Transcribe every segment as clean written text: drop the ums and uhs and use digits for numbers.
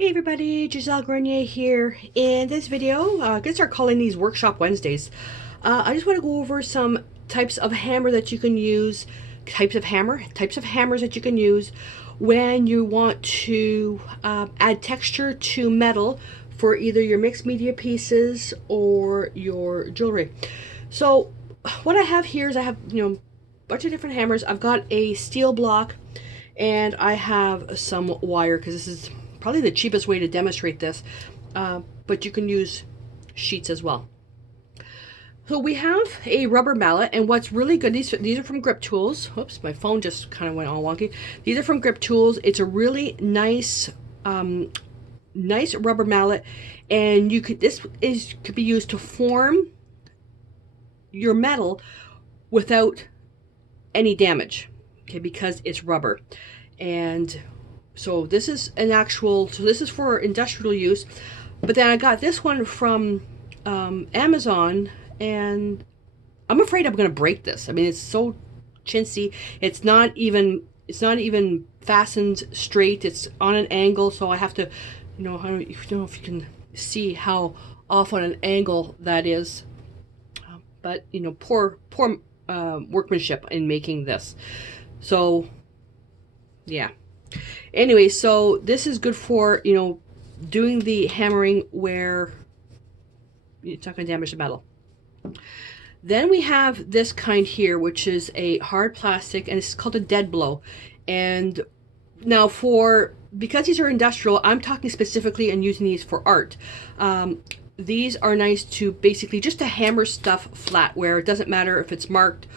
Hey everybody, Gisele Grenier here. In this video, I'm gonna start calling these Workshop Wednesdays. I just want to go over some types of hammer that you can use, types of hammers that you can use when you want to add texture to metal for either your mixed media pieces or your jewelry. So what I have here is I have a bunch of different hammers. I've got a steel block and I have some wire because this is probably the cheapest way to demonstrate this, but you can use sheets as well. So we have a rubber mallet, and what's really good, these are from Grip Tools. Oops, my phone just kind of went all wonky. These are from Grip Tools. It's a really nice nice rubber mallet, and could be used to form your metal without any damage, okay, because it's rubber. And so this is this is for industrial use. But then I got this one from Amazon, and I'm afraid I'm going to break this. I mean, it's so chintzy. It's not even fastened straight. It's on an angle, so I have to, I don't know if you can see how off on an angle that is. But poor workmanship in making this. So yeah. Anyway, so this is good for, doing the hammering where it's not going to damage the metal. Then we have this kind here, which is a hard plastic, and it's called a dead blow. And now because these are industrial, I'm talking specifically and using these for art. These are nice to basically just to hammer stuff flat, where it doesn't matter if it's marked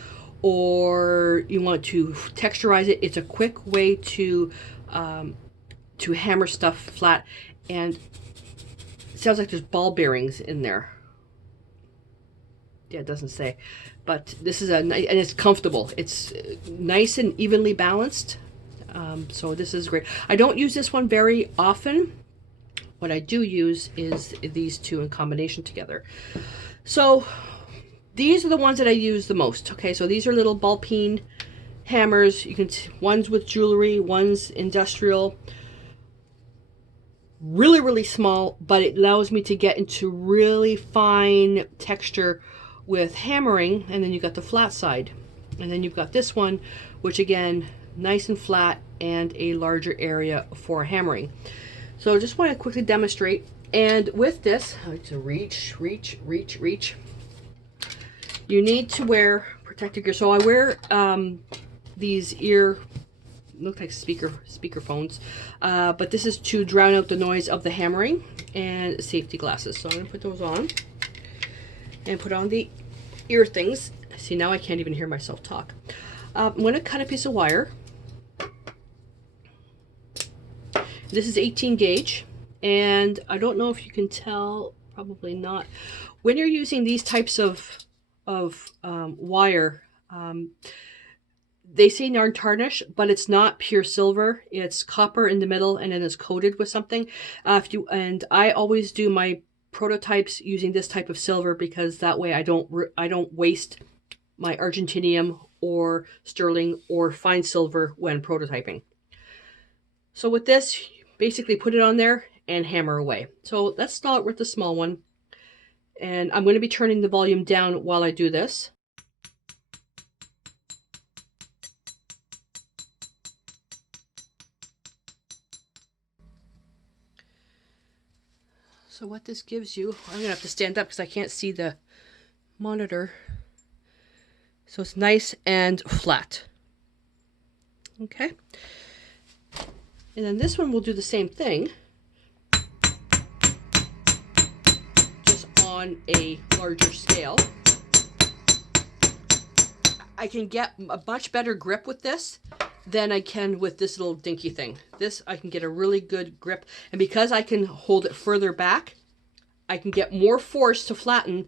or you want to texturize it. It's a quick way to hammer stuff flat, and it sounds like there's ball bearings in there. Yeah, it doesn't say, but this is and it's comfortable. It's nice and evenly balanced. So this is great. I don't use this one very often. What I do use is these two in combination together. So these are the ones that I use the most. Okay, so these are little ball peen hammers. You can one's with jewelry, one's industrial. Really, really small, but it allows me to get into really fine texture with hammering. And then you've got the flat side, and then you've got this one, which again, nice and flat and a larger area for hammering. So I just want to quickly demonstrate. And with this, I like to reach. You need to wear protective gear. So I wear these look like speaker phones, but this is to drown out the noise of the hammering, and safety glasses. So I'm gonna put those on and put on the ear things. See, now I can't even hear myself talk. I'm gonna cut a piece of wire. This is 18 gauge, and I don't know if you can tell, probably not. When you're using these types of wire, they say non-tarnish, but it's not pure silver. It's copper in the middle, and then it's coated with something. And I always do my prototypes using this type of silver, because that way I don't waste my Argentinium or sterling or fine silver when prototyping. So with this, basically put it on there and hammer away. So let's start with the small one. And I'm going to be turning the volume down while I do this. So what this gives you, I'm going to have to stand up because I can't see the monitor. So it's nice and flat. Okay. And then this one will do the same thing, just on a larger scale. I can get a much better grip with this than I can with this little dinky thing. This, I can get a really good grip, and because I can hold it further back, I can get more force to flatten,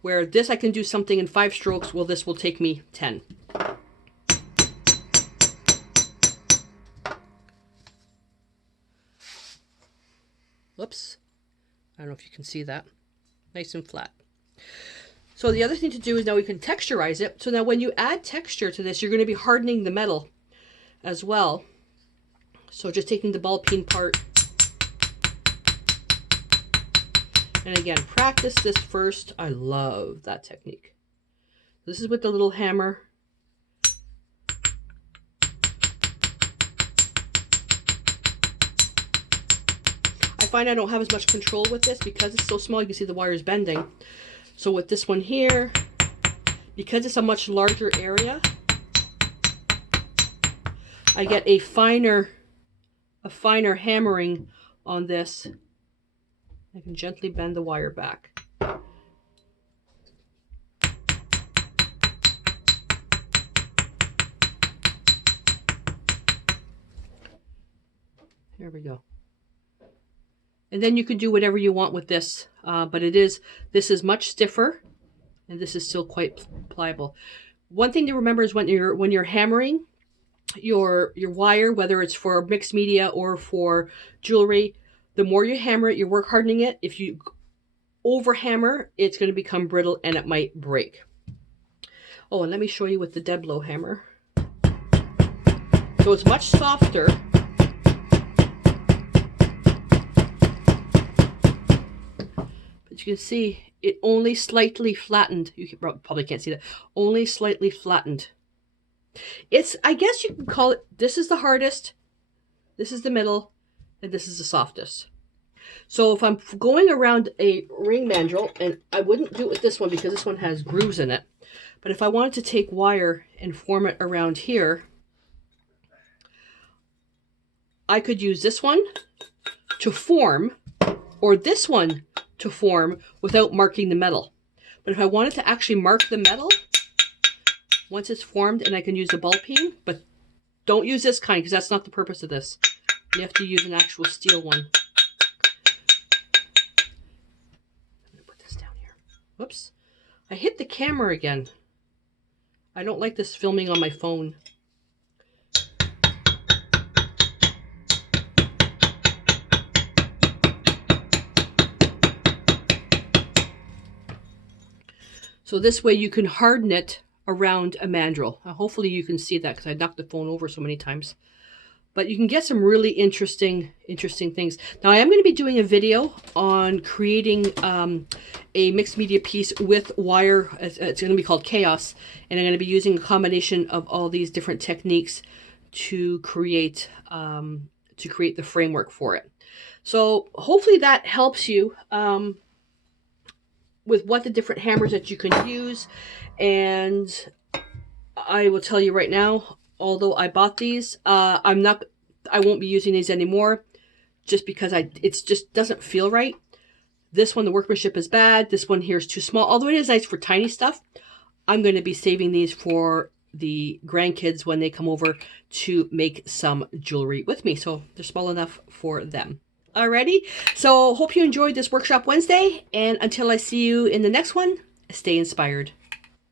where this I can do something in 5 strokes, well, this will take me 10. Whoops. I don't know if you can see that. Nice and flat. So the other thing to do is now we can texturize it. So now when you add texture to this, you're going to be hardening the metal as well. So just taking the ball peen part And again, practice this first. I love that technique. This is with the little hammer. I find I don't have as much control with this because it's so small. You can see the wires bending. So with this one here, because it's a much larger area, I get a finer hammering on this. I can gently bend the wire back. There we go. And then you can do whatever you want with this, but this is much stiffer, and this is still quite pliable. One thing to remember is when you're hammering your wire, whether it's for mixed media or for jewelry, the more you hammer it, you work hardening it. If you over hammer, it's going to become brittle and it might break. Oh, and let me show you with the dead blow hammer. So it's much softer. But you can see it only slightly flattened. You probably can't see that. Only slightly flattened. It's, I guess you can call it, this is the hardest, this is the middle, and this is the softest. So if I'm going around a ring mandrel, and I wouldn't do it with this one because this one has grooves in it, but if I wanted to take wire and form it around here, I could use this one to form, or this one to form without marking the metal. But if I wanted to actually mark the metal, once it's formed, and I can use a ball peen, but don't use this kind because that's not the purpose of this. You have to use an actual steel one. I'm going to put this down here. Whoops. I hit the camera again. I don't like this filming on my phone. So this way you can harden it around a mandrel. Hopefully you can see that because I knocked the phone over so many times. But you can get some really interesting things. Now I am going to be doing a video on creating a mixed media piece with wire. It's going to be called Chaos, and I'm going to be using a combination of all these different techniques to create the framework for it. So hopefully that helps you with what the different hammers that you can use. And I will tell you right now, although I bought these, I won't be using these anymore just because it just doesn't feel right. This one, the workmanship is bad. This one here is too small. Although it is nice for tiny stuff, I'm going to be saving these for the grandkids when they come over to make some jewelry with me. So they're small enough for them. Alrighty, so hope you enjoyed this Workshop Wednesday, and until I see you in the next one, stay inspired.